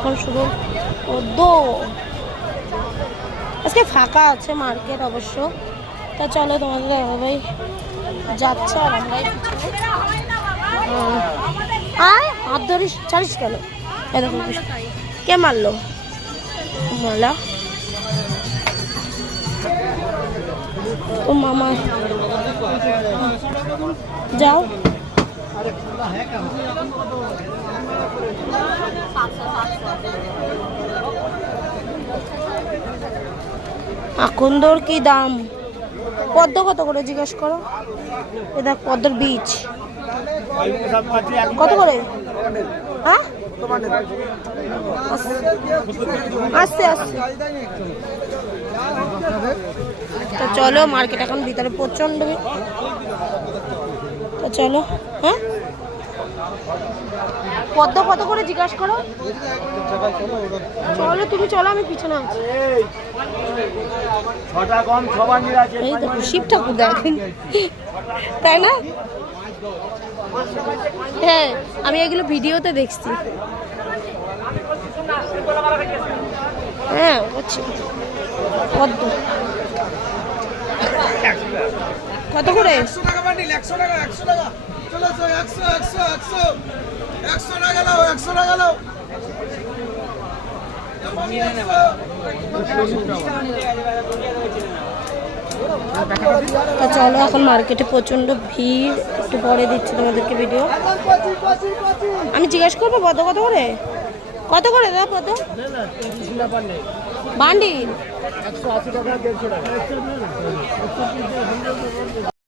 এখন শুধু দো আজকে ফাঁকা আছে মার্কেট অবশ্য। তা চলো তোমাদের দাদাভাই যাচ্ছে আর আমরাই আহ, হাত ধরিস ছাড়িস কেন? এরকম কে মারলো? মালা ও মামা। যাও। আকন্দর কি দাম? পদ্ম কত করে, জিজ্ঞেস করো? এ দেখ, পদ্মর বীজ। কত করে? হ্যাঁ? আসছে আসছে। তো চলো মার্কেট এখন ভিতরে প্রচণ্ড। তো চলো হ্যাঁ? পদ্ম কত করে, জিজ্ঞাসা করো? চলো, তুমি চলো, আমি পিছনে আছি। এই দেখো শিব ঠাকুর দেখেন। তাই না? হ্যাঁ আমি এগুলো ভিডিওতে দেখছি। হ্যাঁ পদ্ম। কত করে? একশো টাকা একশো টাকা একশো টাকা। একশো একশো একশো। একশো টাকা নাও তো চলো, এখন মার্কেটে প্রচণ্ড ভিড়। একটু পরে দিচ্ছি তোমাদেরকে ভিডিও আমি জিজ্ঞেস করব কত কত করে? কত করে দাদা কত? বান্ডিল?